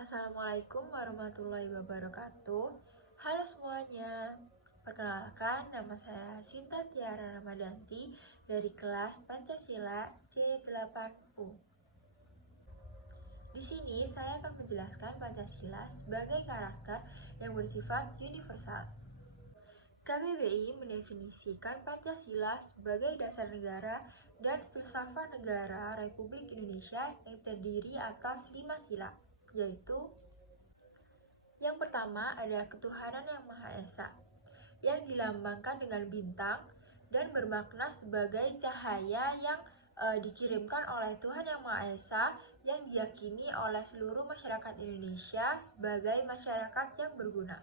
Assalamualaikum warahmatullahi wabarakatuh. Halo semuanya. Perkenalkan, nama saya Sinta Tiara Ramadanti dari kelas Pancasila C8U. Di sini saya akan menjelaskan Pancasila sebagai karakter yang bersifat universal. KBBI mendefinisikan Pancasila sebagai dasar negara dan filsafat negara Republik Indonesia yang terdiri atas 5 sila, yaitu yang pertama adalah ketuhanan yang Maha Esa, yang dilambangkan dengan bintang dan bermakna sebagai cahaya yang dikirimkan oleh Tuhan Yang Maha Esa yang diyakini oleh seluruh masyarakat Indonesia sebagai masyarakat yang berguna.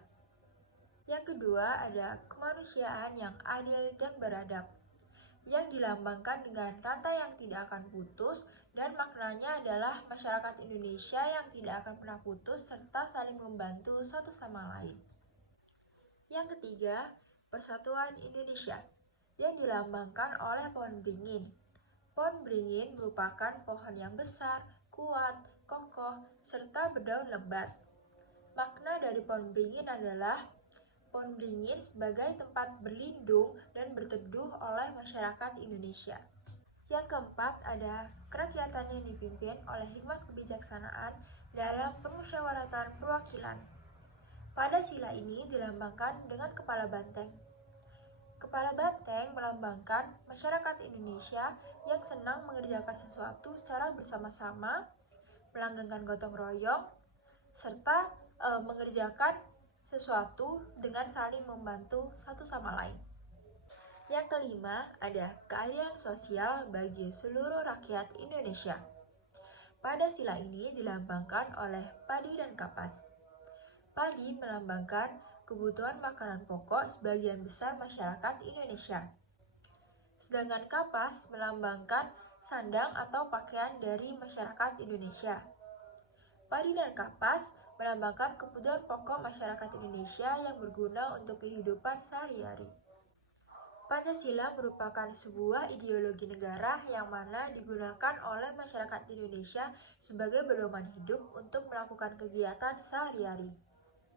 Yang kedua adalah kemanusiaan yang adil dan beradab, yang dilambangkan dengan rantai yang tidak akan putus dan maknanya adalah masyarakat Indonesia yang tidak akan pernah putus serta saling membantu satu sama lain. Yang ketiga, persatuan Indonesia yang dilambangkan oleh pohon beringin. Pohon beringin merupakan pohon yang besar, kuat, kokoh, serta berdaun lebat. Makna dari pohon beringin adalah pohon beringin sebagai tempat berlindung dan berteduh oleh masyarakat Indonesia. Yang keempat ada kerakyatan yang dipimpin oleh hikmat kebijaksanaan dalam permusyawaratan perwakilan. Pada sila ini dilambangkan dengan kepala banteng. Kepala banteng melambangkan masyarakat Indonesia yang senang mengerjakan sesuatu secara bersama-sama, melanggengkan gotong royong, serta mengerjakan sesuatu dengan saling membantu satu sama lain. Yang kelima ada keadilan sosial bagi seluruh rakyat Indonesia. Pada sila ini dilambangkan oleh padi dan kapas. Padi melambangkan kebutuhan makanan pokok sebagian besar masyarakat Indonesia. Sedangkan kapas melambangkan sandang atau pakaian dari masyarakat Indonesia. Padi dan kapas melambangkan kebutuhan pokok masyarakat Indonesia yang berguna untuk kehidupan sehari-hari. Pancasila merupakan sebuah ideologi negara yang mana digunakan oleh masyarakat Indonesia sebagai pedoman hidup untuk melakukan kegiatan sehari-hari.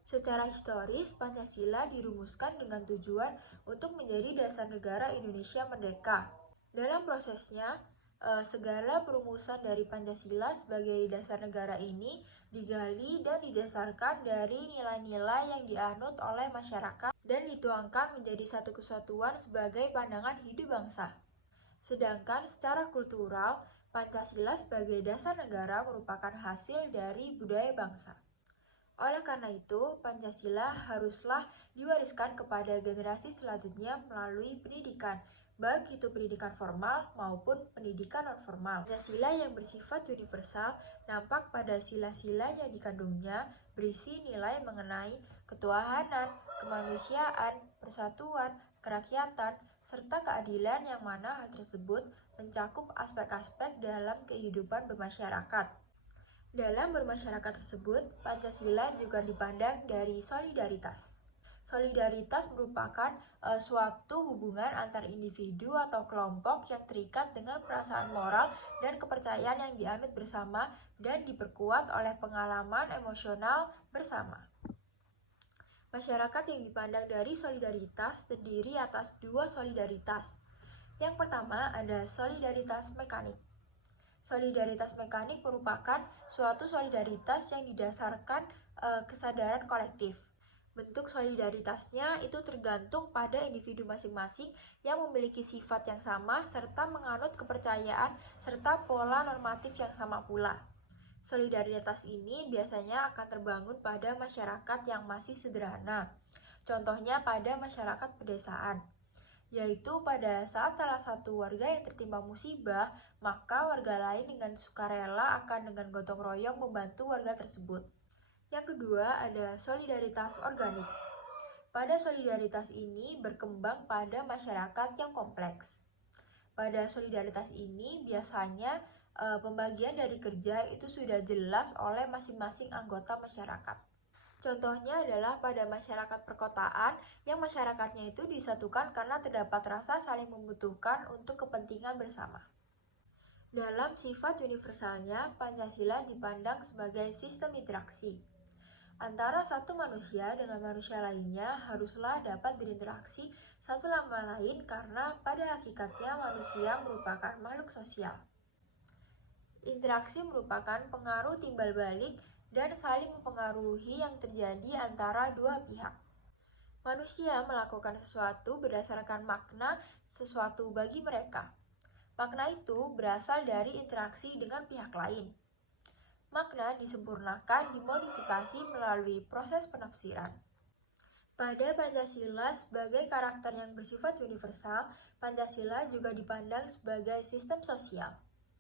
Secara historis, Pancasila dirumuskan dengan tujuan untuk menjadi dasar negara Indonesia merdeka. Dalam prosesnya, segala perumusan dari Pancasila sebagai dasar negara ini digali dan didasarkan dari nilai-nilai yang dianut oleh masyarakat dan dituangkan menjadi satu kesatuan sebagai pandangan hidup bangsa. Sedangkan secara kultural, Pancasila sebagai dasar negara merupakan hasil dari budaya bangsa. Oleh karena itu, Pancasila haruslah diwariskan kepada generasi selanjutnya melalui pendidikan, baik itu pendidikan formal maupun pendidikan non-formal. Pancasila yang bersifat universal nampak pada sila-sila yang dikandungnya berisi nilai mengenai ketuhanan, kemanusiaan, persatuan, kerakyatan, serta keadilan yang mana hal tersebut mencakup aspek-aspek dalam kehidupan bermasyarakat. Dalam bermasyarakat tersebut, Pancasila juga dipandang dari solidaritas. Solidaritas merupakan suatu hubungan antar individu atau kelompok yang terikat dengan perasaan moral dan kepercayaan yang dianut bersama dan diperkuat oleh pengalaman emosional bersama. Masyarakat yang dipandang dari solidaritas terdiri atas dua solidaritas. Yang pertama ada solidaritas mekanik. Solidaritas mekanik merupakan suatu solidaritas yang didasarkan kesadaran kolektif. Bentuk solidaritasnya itu tergantung pada individu masing-masing yang memiliki sifat yang sama serta menganut kepercayaan serta pola normatif yang sama pula. Solidaritas ini biasanya akan terbangun pada masyarakat yang masih sederhana. Contohnya pada masyarakat pedesaan, yaitu pada saat salah satu warga yang tertimpa musibah, maka warga lain dengan sukarela akan dengan gotong royong membantu warga tersebut. Yang kedua ada solidaritas organik. Pada solidaritas ini berkembang pada masyarakat yang kompleks. Pada solidaritas ini biasanya pembagian dari kerja itu sudah jelas oleh masing-masing anggota masyarakat. Contohnya adalah pada masyarakat perkotaan yang masyarakatnya itu disatukan karena terdapat rasa saling membutuhkan untuk kepentingan bersama. Dalam sifat universalnya, Pancasila dipandang sebagai sistem interaksi. Antara satu manusia dengan manusia lainnya haruslah dapat berinteraksi satu sama lain karena pada hakikatnya manusia merupakan makhluk sosial. Interaksi merupakan pengaruh timbal balik dan saling mempengaruhi yang terjadi antara dua pihak. Manusia melakukan sesuatu berdasarkan makna sesuatu bagi mereka. Makna itu berasal dari interaksi dengan pihak lain. Makna disempurnakan, dimodifikasi melalui proses penafsiran. Pada Pancasila sebagai karakter yang bersifat universal, Pancasila juga dipandang sebagai sistem sosial.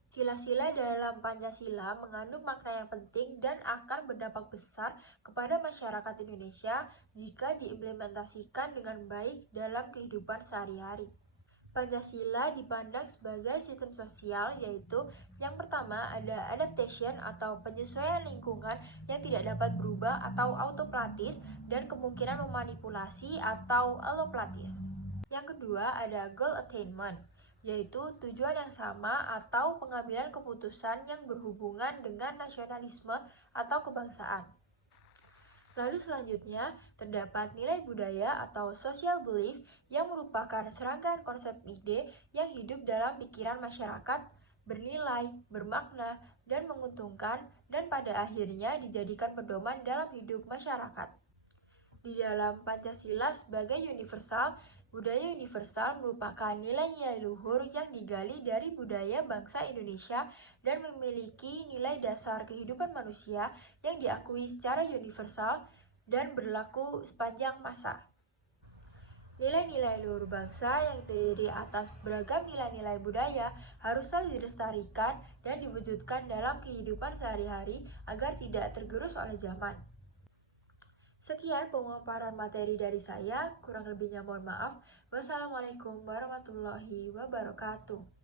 Sila-sila dalam Pancasila mengandung makna yang penting dan akan berdampak besar kepada masyarakat Indonesia jika diimplementasikan dengan baik dalam kehidupan sehari-hari. Pancasila dipandang sebagai sistem sosial, yaitu yang pertama ada adaptation atau penyesuaian lingkungan yang tidak dapat berubah atau autoplatis dan kemungkinan memanipulasi atau alloplatis. Yang kedua ada goal attainment, yaitu tujuan yang sama atau pengambilan keputusan yang berhubungan dengan nasionalisme atau kebangsaan. Lalu selanjutnya, terdapat nilai budaya atau social belief yang merupakan serangkaian konsep ide yang hidup dalam pikiran masyarakat, bernilai, bermakna, dan menguntungkan, dan pada akhirnya dijadikan pedoman dalam hidup masyarakat. Di dalam Pancasila sebagai universal, budaya universal merupakan nilai-nilai luhur yang digali dari budaya bangsa Indonesia dan memiliki nilai dasar kehidupan manusia yang diakui secara universal dan berlaku sepanjang masa. Nilai-nilai luhur bangsa yang terdiri atas beragam nilai-nilai budaya haruslah dilestarikan dan diwujudkan dalam kehidupan sehari-hari agar tidak tergerus oleh zaman. Sekian pemaparan materi dari saya, kurang lebihnya mohon maaf. Wassalamualaikum warahmatullahi wabarakatuh.